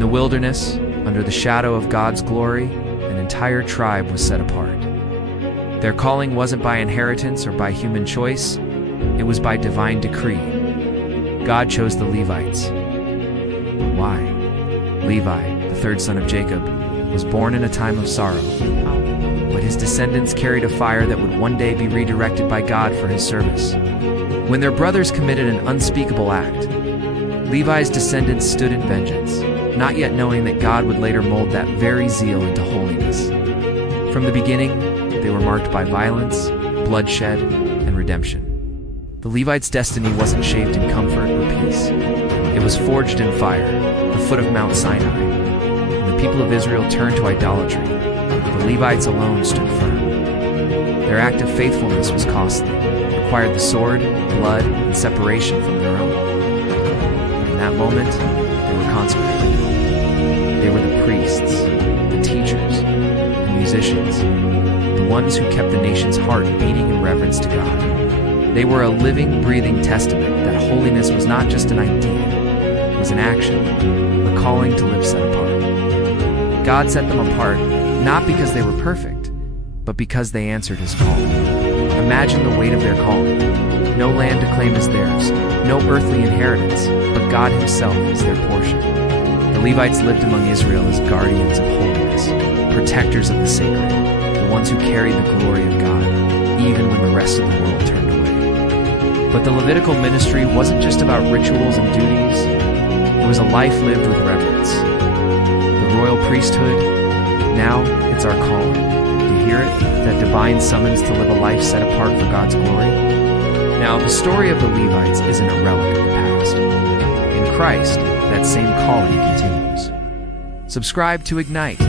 the wilderness, under the shadow of God's glory, an entire tribe was set apart. Their calling wasn't by inheritance or by human choice, it was by divine decree. God chose the Levites. But why? Levi, the third son of Jacob, was born in a time of sorrow, but his descendants carried a fire that would one day be redirected by God for his service. When their brothers committed an unspeakable act, Levi's descendants stood in vengeance, not yet knowing that God would later mold that very zeal into holiness. From the beginning, they were marked by violence, bloodshed, and redemption. The Levites' destiny wasn't shaped in comfort or peace. It was forged in fire, the foot of Mount Sinai. When the people of Israel turned to idolatry, the Levites alone stood firm. Their act of faithfulness was costly, required the sword, blood, and separation from their own. In that moment, they were consecrated. They were the priests, the teachers, the musicians, the ones who kept the nation's heart beating in reverence to God. They were a living, breathing testament that holiness was not just an idea, it was an action, a calling to live set apart. God set them apart not because they were perfect, but because they answered his call. Imagine the weight of their calling. No land to claim as theirs, no earthly inheritance, but God himself is their portion. The Levites lived among Israel as guardians of holiness, protectors of the sacred, the ones who carried the glory of God, even when the rest of the world turned away. But the Levitical ministry wasn't just about rituals and duties. It was a life lived with reverence. The royal priesthood, now it's our calling. You hear it? That divine summons to live a life set apart for God's glory? Now, the story of the Levites isn't a relic of the past. In Christ, that same calling continues. Subscribe to Ignite.